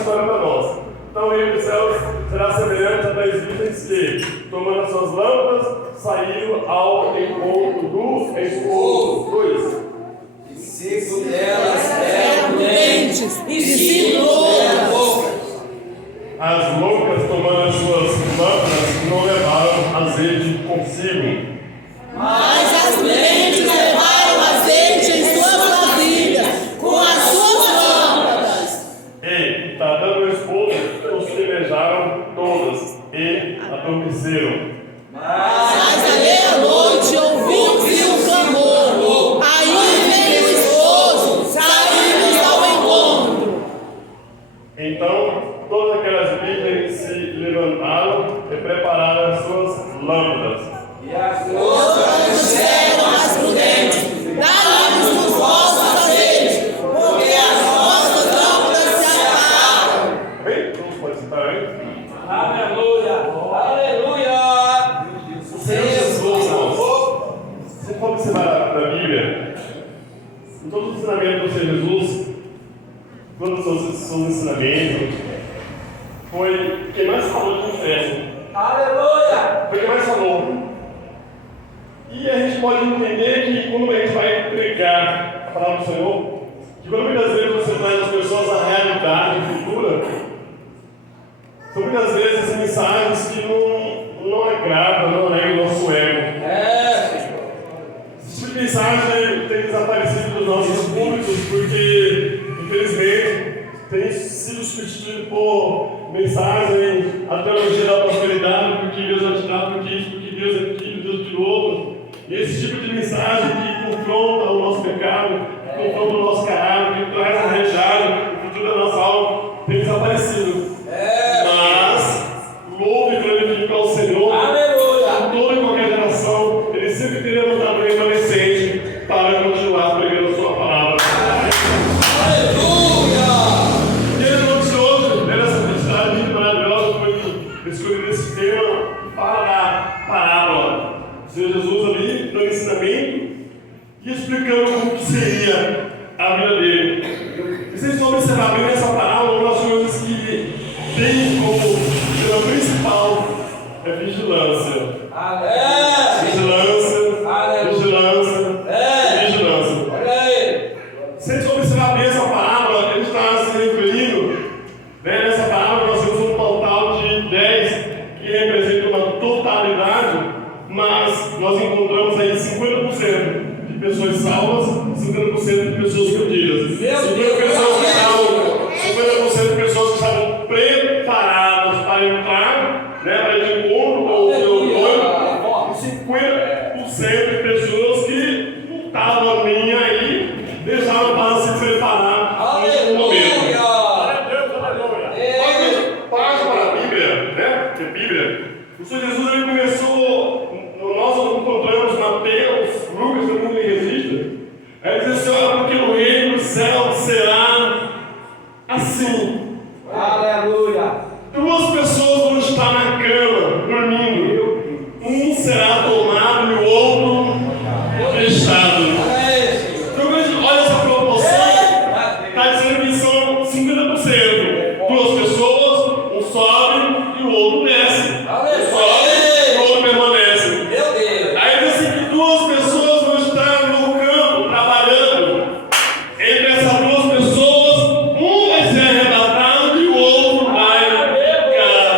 história para nós. Então o reino dos céus será semelhante a 10 virgens que, tomando as suas lâmpadas, saíram ao encontro do esposo. 2. E 5 delas eram prudentes e 5 loucas. As loucas, tomando as suas lâmpadas, não levaram azeite consigo. Mas as prudentes levaram azeite em suas vasilhas, com as suas lâmpadas. E, tratando o esposo, os pelejaram todas e adormeceram. Mas à meia-noite ouviu-se um clamor. Aí veio o esposo, saímos ao encontro. Então, todas aquelas virgens se levantaram e prepararam as suas lâmpadas. E as outras disseram às prudentes: dá-lhes os vossos azeites, porque as nossas lâmpadas se apagaram. Bem, todos podem citar, hein? Aleluia! Aleluia! Se for observar na Bíblia, em todos os ensinamentos do Senhor Jesus, todos os seus ensinamentos, foi quem mais falou de inferno. Aleluia! Foi quem mais falou. E a gente pode entender que quando a gente vai pregar a palavra do Senhor, que quando muitas vezes você traz as pessoas à realidade futura, são muitas vezes mensagens que não agradam, não alegram o nosso ego. Esse tipo de mensagem tem desaparecido dos nossos públicos porque, infelizmente, tem sido substituído por mensagem, a teologia da prosperidade, porque Deus vai te dar, porque isso, porque Deus é aquilo, Deus de outro. E esse tipo de mensagem que confronta o nosso pecado, que confronta o nosso caráter, que traz a realidade, o futuro da nossa alma, tem desaparecido. Mas, louve e glorifique ao Senhor. Aleluia! Toda e qualquer geração, Ele sempre tem levantado um remanescente para continuar pregando a sua palavra. E ele anunciou, nessa felicidade muito maravilhosa, foi escolhido esse tema para a parábola. O Senhor Jesus ali, no ensinamento, e explicando como que seria a vida dele. E vocês vão observar bem nessa parábola, uma das coisas que tem como tema principal é vigilância. Vigilância, vigilância. Se a gente observar bem essa parábola, ele está se referindo, né, nessa parábola nós temos um total de 10 que representa uma totalidade, mas nós encontramos aí 50% de pessoas salvas, 50% de pessoas perdidas. 50% de pessoas que estavam preparadas para entrar, né, para ir de encontro com o seu noivo, e 50% de pessoas que não estavam nem aí, deixaram para se preparar no momento. Passa para a Bíblia, né? Que é Bíblia. O Senhor Jesus ele começou, nós encontramos Mateus, Lucas, todo mundo registra. Ele diz assim: olha, porque o reino do céu será assim. Aleluia! 2 pessoas vão estar na cama, dormindo. Um será tomado e o outro fechado. Então, olha essa proporção. Está dizendo que são 50%. 2 pessoas, um sobe e o outro desce. Um sobe e o outro permanece. Aí diz assim que 2 pessoas vão estar no campo trabalhando. Entre essas 2 pessoas, um vai ser arrebatado e o outro vai ficar.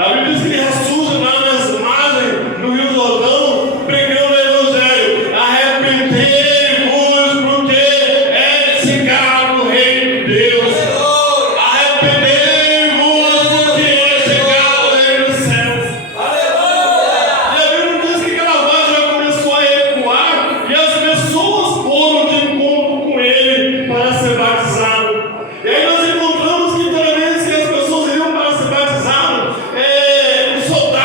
A Bíblia diz que ele ressurge lá nas margens do Rio Jordão, pregando o Evangelho. Arrependei-vos, porque é chegado o reino de Deus. Arrependei-vos, porque é chegado o reino dos céus. E a Bíblia diz que aquela voz já começou a ecoar e as pessoas foram de encontro com ele para ser batizado. E aí nós encontramos que toda vez que as pessoas iriam para ser batizado, os soldados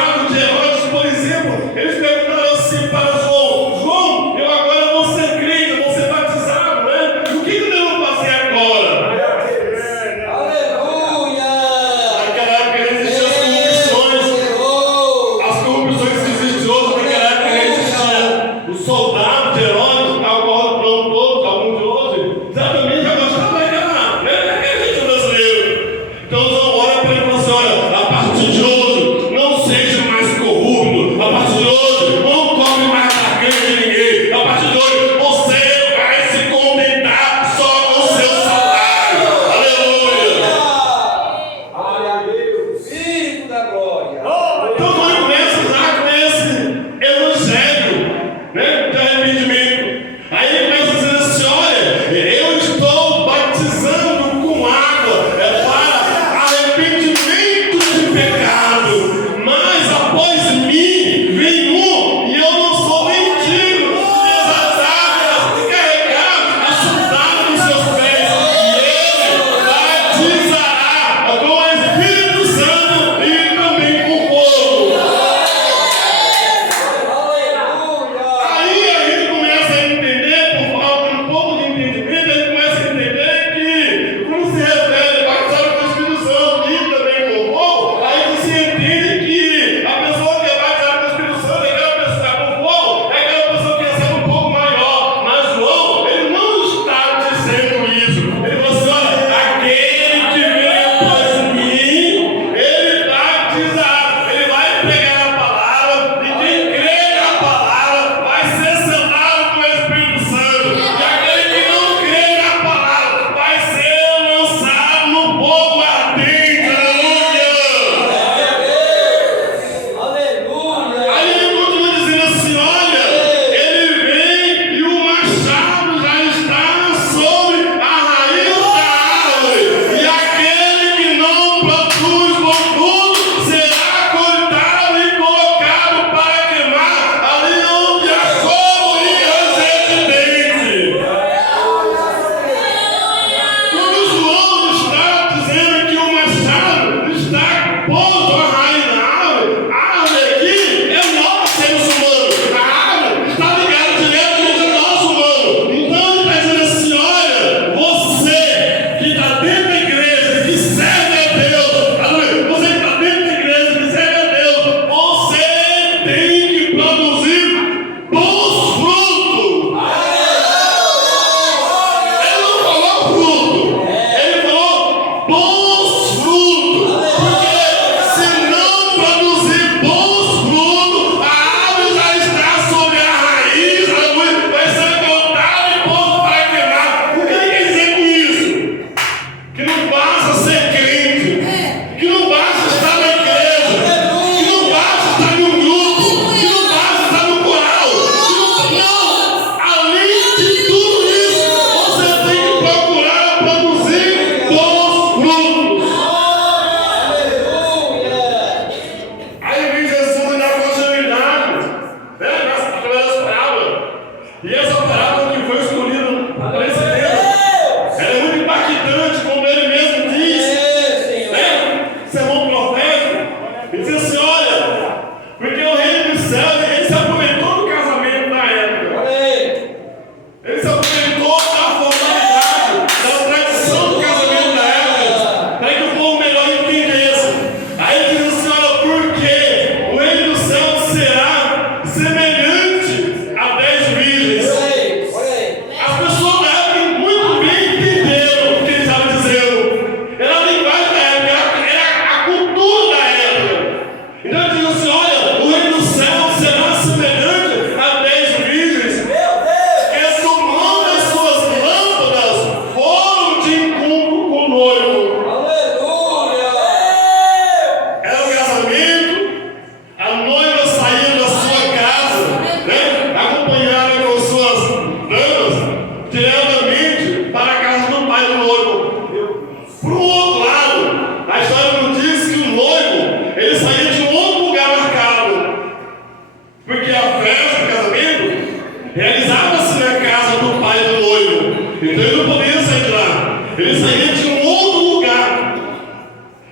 Ele saía de um outro lugar.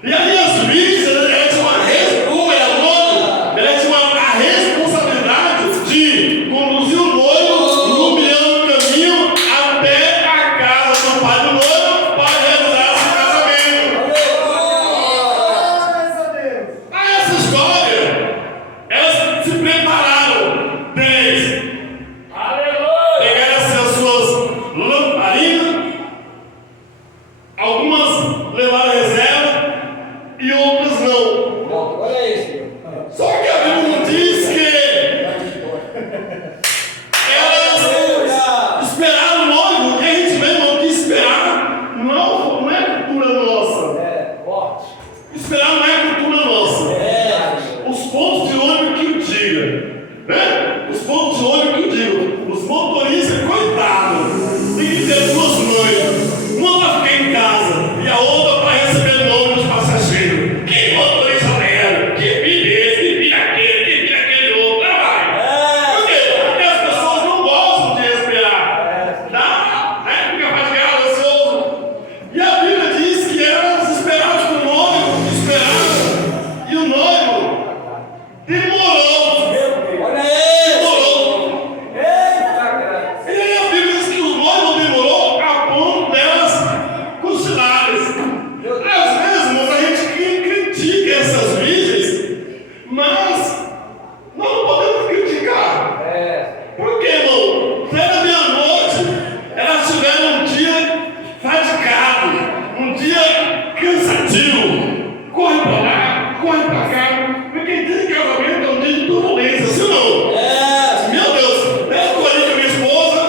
E aí as virgens, ela tinha a responsabilidade de conduzir o noivo iluminando o caminho até a casa do pai do noivo para realizar esse casamento. Aí essa história, elas se prepararam, 10. Pegaram as suas lamparinas, algumas levaram reserva e outras não. Olha isso. Só que a Bíblia não diz que elas esperaram o noivo, e a gente vê, irmão, que esperar não é cultura nossa. Forte. Esperar não é cultura nossa. Os pontos de ônibus que o diga, né? Os pontos de ônibus que o diga. Os motoristas, coitados, tem que ter duas mães. Uma para ficar em casa e a outra para receber nome dos passageiros. Que motorista lero, que vira esse, que vira aquele outro. Não vai. Por quê? Porque as pessoas não gostam de esperar. Tá? Fica fatigado, ansioso. E a Bíblia diz que elas esperavam que o noivo esperaram. E o noivo demorou. Olha isso. Demorou. E aí a Bíblia diz que o noivo demorou a ponto delas cochilarem. Às vezes, irmãos, a gente critica essas virgens, mas nós não podemos criticar. Por quê, irmão? Pela meia-noite, elas tiveram um dia fatigado, um dia cansativo. Corre pra lá, corre pra cá. Porque dia de casamento é um dia de turbulência, sim ou não? Meu Deus, eu estou ali com a minha esposa,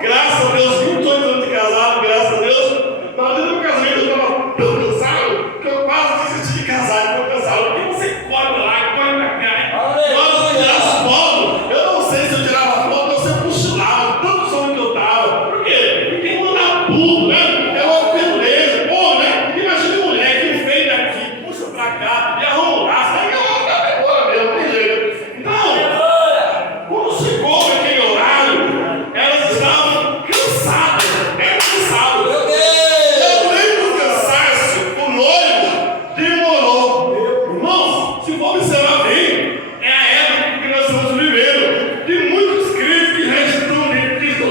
graças a Deus, 28 anos de casado, graças a Deus. Na vida do meu casamento eu estava tão cansado que eu quase desisti de casar, de tão cansado. Porque você corre pra lá, corre pra cá. Na hora de tirar as fotos, eu não sei se eu tirava foto ou se eu cochilava, tanto sono que eu estava. Por quê? Porque mandar tudo, né? É uma beleza. Pô, né? Imagina mulher que vem daqui, puxa pra cá e arruma o laço. Aí ela tá agora mesmo, tem jeito. Então, quando chegou naquele horário, elas estavam cansadas. Era cansado. Eu lembro do cansaço, o noivo demorou. Irmãos, se for observar bem, é a época que nós estamos vivendo. Tem muitos crentes que já estão vivendo,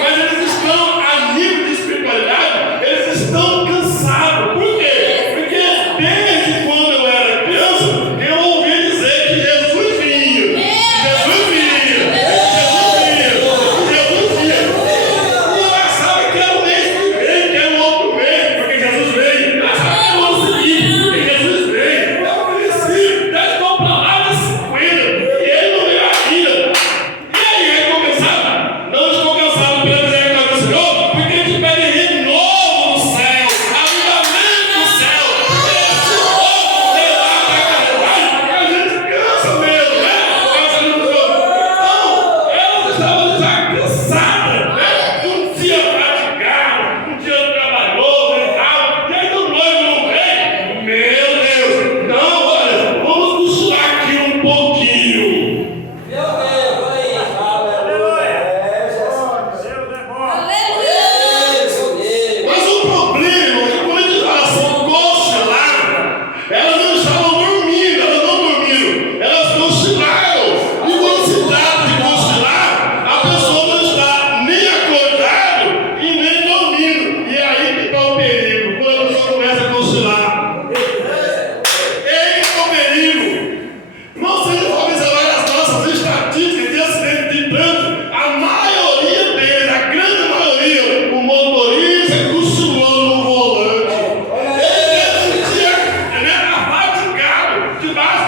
mas eles estão, a nível de espiritualidade, eles estão cansados. Por quê? Porque desde quando eu era criança, eu ouvi dizer que Jesus vinha. Jesus vinha. E eu achava que era o mês que vem, que era o outro mês, porque Jesus veio. Eu achava que era o ano seguinte, porque Jesus veio. Eu cresci, já estou pra lá nesse coelho, e ele não veio ainda. E aí começava? Não estou cansado pela misericórdia do Senhor, porque a gente pede renovo no céu, avivamento no céu. Esse novo levar pra carregar, a gente cansa mesmo, né? Cansa do Senhor. Então, elas estavam já cansadas, né? Um dia praticado, um dia trabalhou e tal, e aí o noivo não vem. Meu Deus! Então, olha, vamos cochilar aqui um pouquinho. Mas o problema é que quando a gente fala assim, cochilar, elas não estavam dormindo, elas cochilaram. E quando se trata de cochilar, a pessoa não está nem acordado e nem dormindo. E é aí que está o perigo, quando a pessoa começa a cochilar. Aí que está o perigo. Não sei se for observar as nossas estatísticas de acidente de trânsito, a maioria deles, a grande maioria, o motorista cochilou no volante. Ele se sentia afadigado debaixo